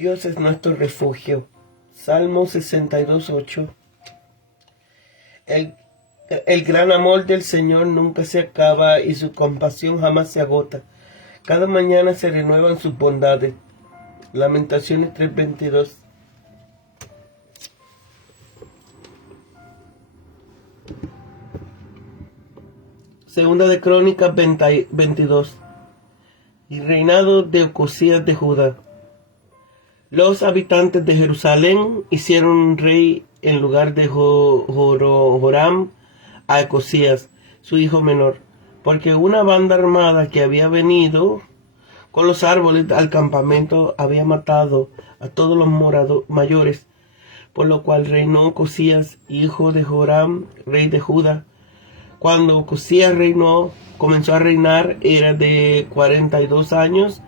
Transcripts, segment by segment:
Dios es nuestro refugio. Salmo 62:8. El gran amor del Señor nunca se acaba y su compasión jamás se agota. Cada mañana se renuevan sus bondades. Lamentaciones 3:22. Segunda de Crónicas 22. Y reinado de Ocosías de Judá. Los habitantes de Jerusalén hicieron un rey en lugar de Joram a Ocosías, su hijo menor, porque una banda armada que había venido con los árboles al campamento había matado a todos los mayores, por lo cual reinó Ocosías, hijo de Joram, rey de Judá. Cuando Ocosías comenzó a reinar, era de 42 años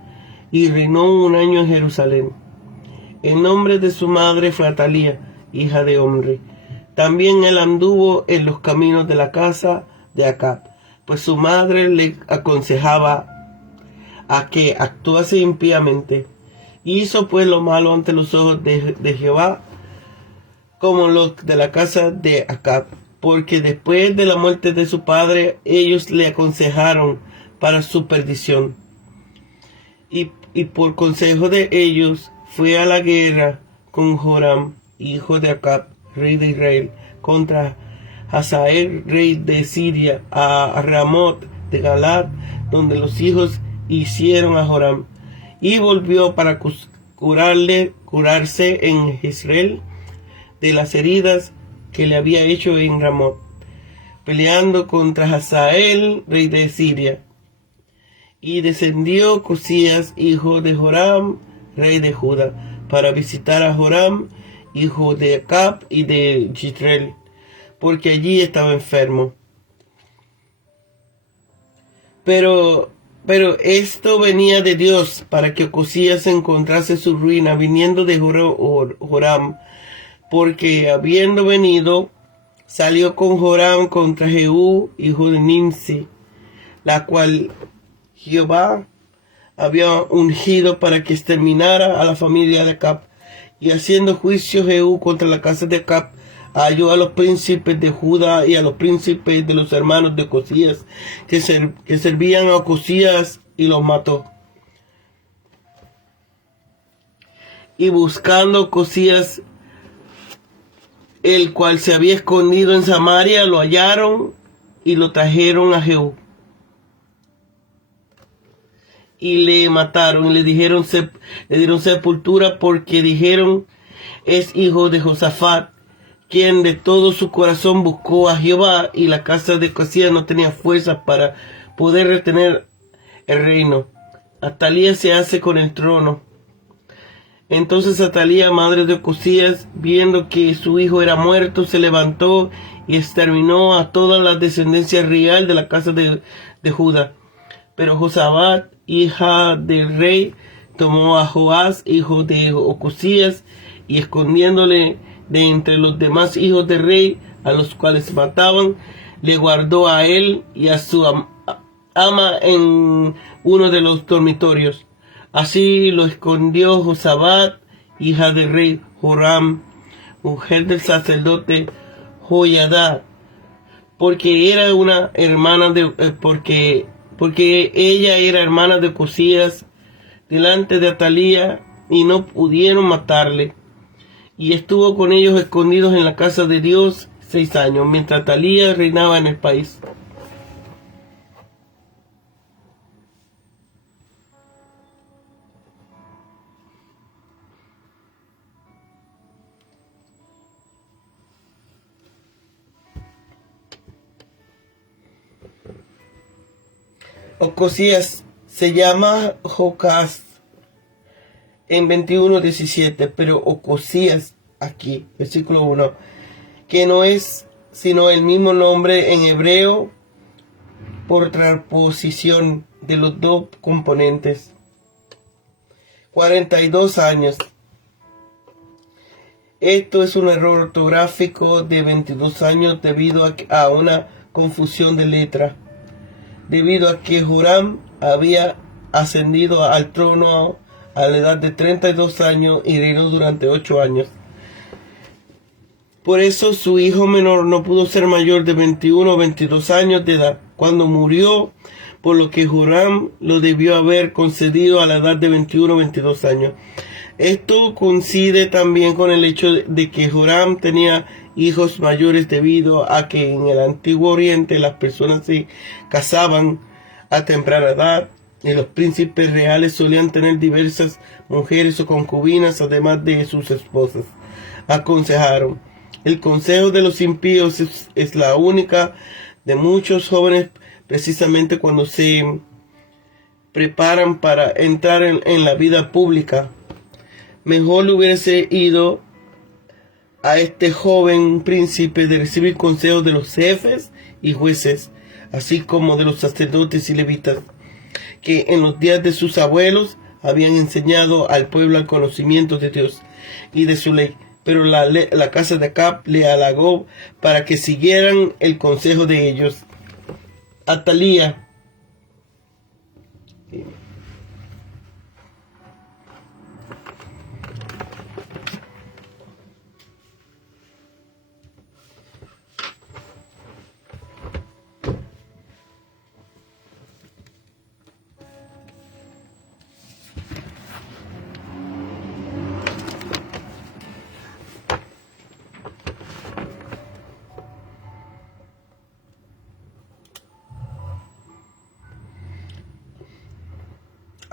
y reinó un año en Jerusalén. El nombre de su madre fue Atalía, hija de Omri. También él anduvo en los caminos de la casa de Acab, pues su madre le aconsejaba a que actuase impíamente. Hizo pues lo malo ante los ojos de Jehová, como los de la casa de Acab, porque después de la muerte de su padre, ellos le aconsejaron para su perdición. Y por consejo de ellos, fue a la guerra con Joram, hijo de Acab, rey de Israel, contra Hazael, rey de Siria, a Ramot de Galad, donde los hijos hicieron a Joram, y volvió para curarse en Jezreel de las heridas que le había hecho en Ramot, peleando contra Hazael, rey de Siria. Y descendió Ocosías, hijo de Joram, rey de Judá, para visitar a Joram, hijo de Acab y de Jezreel, porque allí estaba enfermo. Pero esto venía de Dios, para que Ocosías encontrase su ruina, viniendo de Joram, porque habiendo venido, salió con Joram contra Jehú, hijo de Nimsi, la cual Jehová había ungido para que exterminara a la familia de Acab. Y haciendo juicio Jehú contra la casa de Acab, halló a los príncipes de Judá y a los príncipes de los hermanos de Ocosías que servían a Ocosías, y los mató. Y buscando Ocosías, el cual se había escondido en Samaria, lo hallaron y lo trajeron a Jehú. Y le mataron y le dieron sepultura, porque dijeron: es hijo de Josafat, quien de todo su corazón buscó a Jehová. Y la casa de Ocosías no tenía fuerzas para poder retener el reino. Atalía se hace con el trono. Entonces Atalía, madre de Ocosías, viendo que su hijo era muerto, se levantó y exterminó a toda la descendencia real de la casa de Judá. Pero Josafat, hija del rey, tomó a Joás, hijo de Ocosías, y escondiéndole de entre los demás hijos del rey, a los cuales mataban, le guardó a él y a su ama en uno de los dormitorios. Así lo escondió Josafat, hija del rey Joram, mujer del sacerdote Joiada, porque era una hermana de porque ella era hermana de Ocosías, delante de Atalía, y no pudieron matarle. Y estuvo con ellos escondidos en la casa de Dios 6 años, mientras Atalía reinaba en el país. Ocosías se llama Jocás en 21:17, pero Ocosías aquí, versículo 1, que no es sino el mismo nombre en hebreo por transposición de los dos componentes. 42 años. Esto es un error ortográfico de 22 años debido a una confusión de letra, debido a que Joram había ascendido al trono a la edad de 32 años y reinó durante 8 años. Por eso su hijo menor no pudo ser mayor de 21 o 22 años de edad cuando murió, por lo que Joram lo debió haber concedido a la edad de 21 o 22 años. Esto coincide también con el hecho de que Joram tenía hijos mayores debido a que en el Antiguo Oriente las personas se casaban a temprana edad y los príncipes reales solían tener diversas mujeres o concubinas además de sus esposas. Aconsejaron: el consejo de los impíos es la única de muchos jóvenes precisamente cuando se preparan para entrar en la vida pública. Mejor le hubiese ido a este joven príncipe de recibir consejos de los jefes y jueces, así como de los sacerdotes y levitas, que en los días de sus abuelos habían enseñado al pueblo el conocimiento de Dios y de su ley. Pero la casa de Acab le halagó para que siguieran el consejo de ellos. Atalía.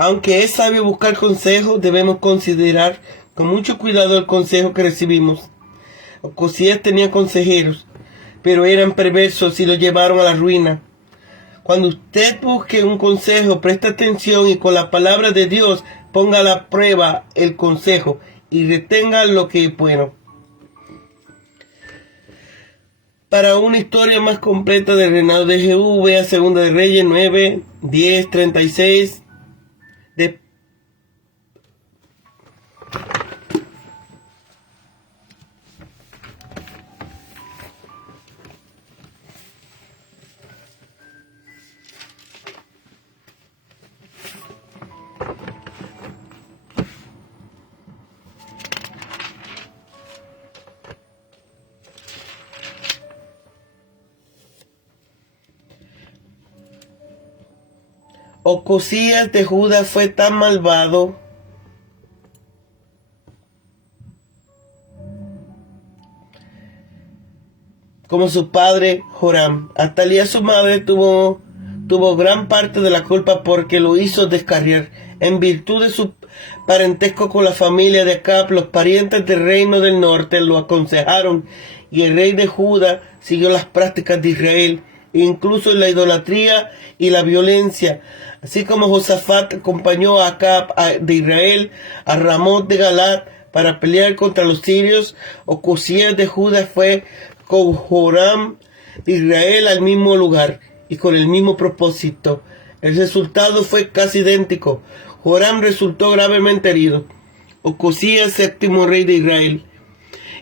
Aunque es sabio buscar consejos, debemos considerar con mucho cuidado el consejo que recibimos. Ocosías tenía consejeros, pero eran perversos y lo llevaron a la ruina. Cuando usted busque un consejo, preste atención y con la palabra de Dios ponga a la prueba el consejo y retenga lo que es bueno. Para una historia más completa del reinado de Jehú, vea 2 de Reyes 9, 10, 36. Ocosías de Judá fue tan malvado como su padre Joram. Atalía, su madre, tuvo gran parte de la culpa porque lo hizo descarriar. En virtud de su parentesco con la familia de Acab, los parientes del reino del norte lo aconsejaron y el rey de Judá siguió las prácticas de Israel, incluso la idolatría y la violencia. Así como Josafat acompañó a Acab de Israel a Ramot de Galat para pelear contra los sirios, Ocosías de Judá fue con Joram de Israel al mismo lugar y con el mismo propósito. El resultado fue casi idéntico. Joram resultó gravemente herido. Ocosías, séptimo rey de Israel,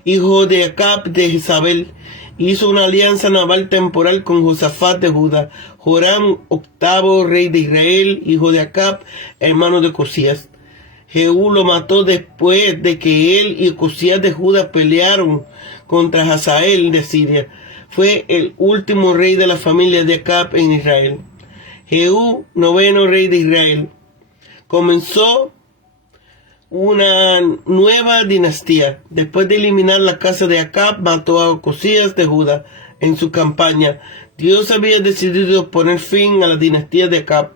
hijo de Acab de Jezabel, hizo una alianza naval temporal con Josafat de Judá. Joram, octavo rey de Israel, hijo de Acab, hermano de Ocosías. Jehú lo mató después de que él y Ocosías de Judá pelearon contra Hazael de Siria. Fue el último rey de la familia de Acab en Israel. Jehú, noveno rey de Israel, comenzó una nueva dinastía. Después de eliminar la casa de Acab, mató a Ocosías de Judá en su campaña. Dios había decidido poner fin a la dinastía de Acab,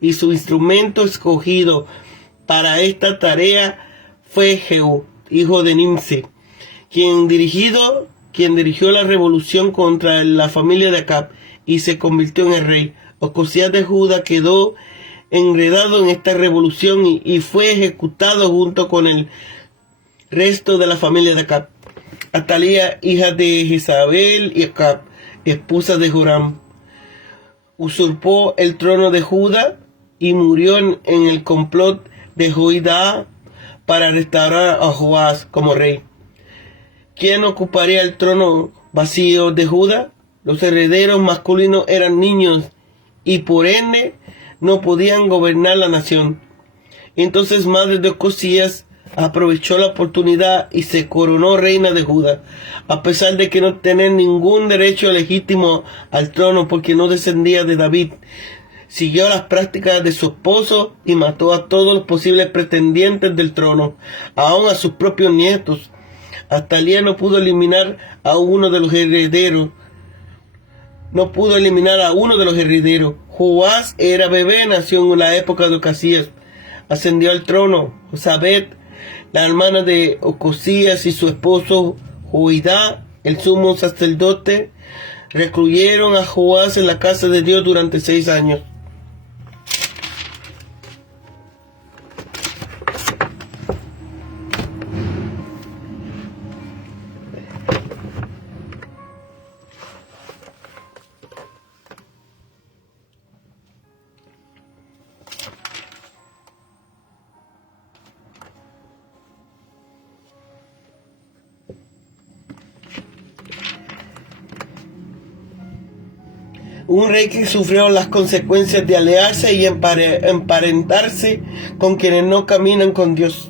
y su instrumento escogido para esta tarea fue Jehú, hijo de Nimsi, quien dirigió la revolución contra la familia de Acab y se convirtió en el rey. Ocosías de Judá quedó enredado en esta revolución y fue ejecutado junto con el resto de la familia de Acab. Atalía, hija de Jezabel y Acab, esposa de Joram, usurpó el trono de Judá y murió en el complot de Joidá para restaurar a Joás como rey. ¿Quién ocuparía el trono vacío de Judá? Los herederos masculinos eran niños y por ende no podían gobernar la nación. Entonces madre de Ocosías aprovechó la oportunidad y se coronó reina de Judá, a pesar de que no tenía ningún derecho legítimo al trono porque no descendía de David. Siguió las prácticas de su esposo y mató a todos los posibles pretendientes del trono, aun a sus propios nietos. Atalía no pudo eliminar a uno de los herederos. Joás era bebé, nació en la época de Ocosías. Ascendió al trono Josabet, la hermana de Ocosías, y su esposo Joidá, el sumo sacerdote, recluyeron a Joás en la casa de Dios durante 6 años. Un rey que sufrió las consecuencias de aliarse y emparentarse con quienes no caminan con Dios.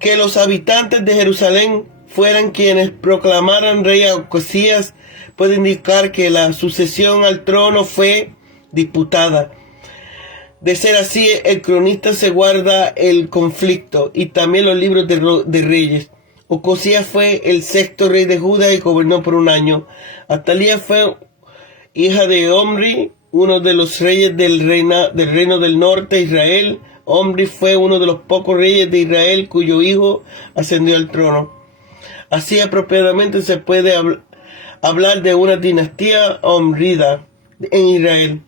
Que los habitantes de Jerusalén fueran quienes proclamaran rey a Ocosías puede indicar que la sucesión al trono fue disputada. De ser así, el cronista se guarda el conflicto y también los libros de reyes. Ocosías fue el 6º rey de Judá y gobernó por 1 año. Atalía fue hija de Omri, uno de los reyes del reino del norte de Israel. Omri fue uno de los pocos reyes de Israel cuyo hijo ascendió al trono. Así apropiadamente se puede hablar de una dinastía omrida en Israel.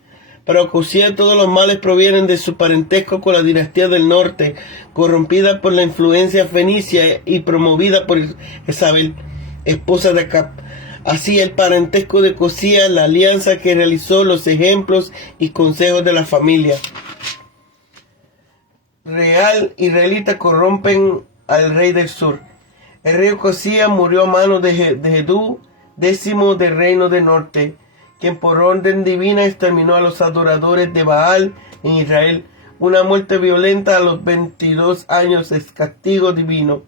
Para Ocosías todos los males provienen de su parentesco con la dinastía del norte, corrompida por la influencia fenicia y promovida por Jezabel, esposa de Acab. Así el parentesco de Ocosías, la alianza que realizó, los ejemplos y consejos de la familia real israelita corrompen al rey del sur. El rey Ocosías murió a manos de Jedú, 10º del reino del norte, quien por orden divina exterminó a los adoradores de Baal en Israel. Una muerte violenta a los 22 años es castigo divino.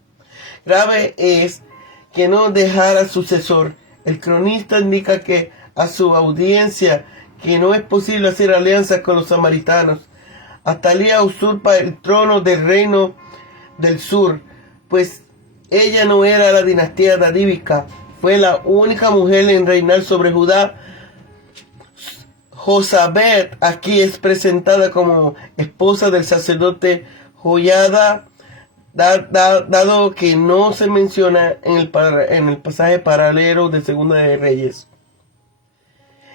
Grave es que no dejara sucesor. El cronista indica que a su audiencia que no es posible hacer alianza con los samaritanos. Atalía usurpa el trono del reino del sur, pues ella no era la dinastía davídica, fue la única mujer en reinar sobre Judá. Josabet aquí es presentada como esposa del sacerdote Joiada, dado que no se menciona en el pasaje paralelo de Segunda de Reyes.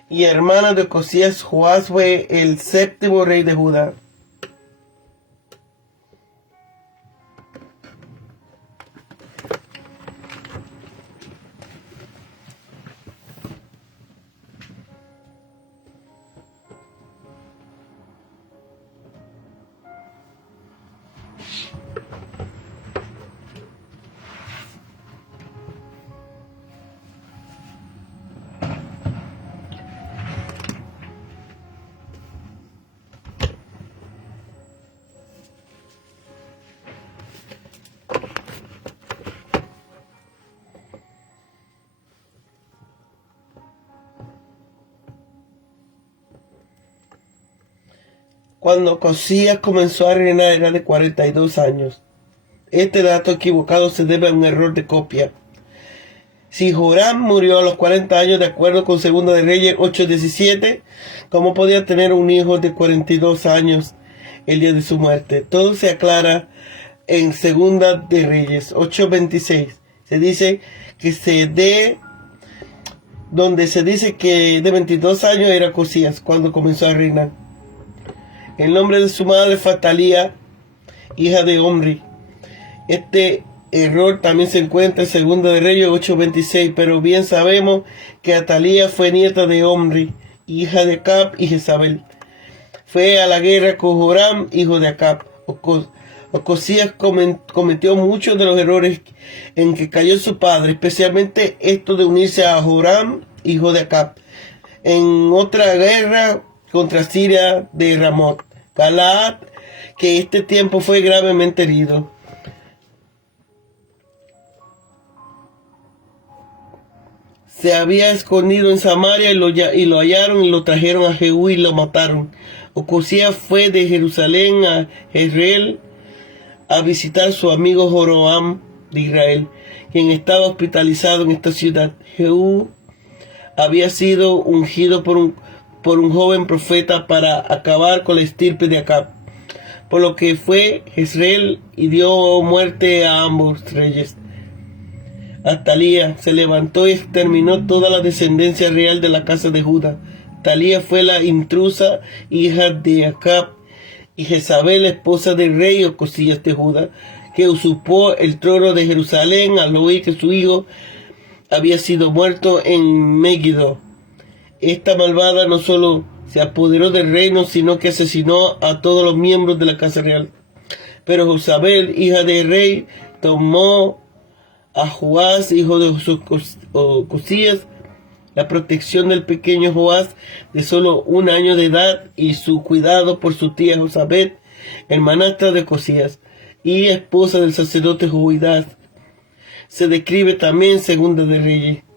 Y hermana de Ocosías, Joás fue el 7º rey de Judá. Cuando Ocosías comenzó a reinar era de 42 años. Este dato equivocado se debe a un error de copia. Si Joram murió a los 40 años de acuerdo con Segunda de Reyes 8:17, ¿cómo podía tener un hijo de 42 años el día de su muerte? Todo se aclara en Segunda de Reyes 8:26. Se dice que donde se dice que de 22 años era Ocosías cuando comenzó a reinar. El nombre de su madre fue Atalía, hija de Omri. Este error también se encuentra en Segunda de Reyes 8:26, pero bien sabemos que Atalía fue nieta de Omri, hija de Acab y Jezabel. Fue a la guerra con Joram, hijo de Acab. Ocosías cometió muchos de los errores en que cayó su padre, especialmente esto de unirse a Joram, hijo de Acab, en otra guerra contra Siria de Ramot Galaad, que este tiempo fue gravemente herido. Se había escondido en Samaria y lo hallaron y lo trajeron a Jehú y lo mataron. Ocosías fue de Jerusalén a Jezreel a visitar a su amigo Joroboam de Israel, quien estaba hospitalizado en esta ciudad. Jehú había sido ungido por un joven profeta para acabar con la estirpe de Acab, por lo que fue Jezreel y dio muerte a ambos reyes. Atalía se levantó y exterminó toda la descendencia real de la casa de Judá. Atalía fue la intrusa, hija de Acab, y Jezabel, esposa del rey Ocosías de Judá, que usurpó el trono de Jerusalén al oír que su hijo había sido muerto en Megiddo. Esta malvada no solo se apoderó del reino, sino que asesinó a todos los miembros de la casa real. Pero Jezabel, hija del rey, tomó a Joás, hijo de Ocosías, la protección del pequeño Joás de solo 1 año de edad y su cuidado por su tía Josabet, hermanastra de Ocosías y esposa del sacerdote Joiada. Se describe también Segunda de Reyes.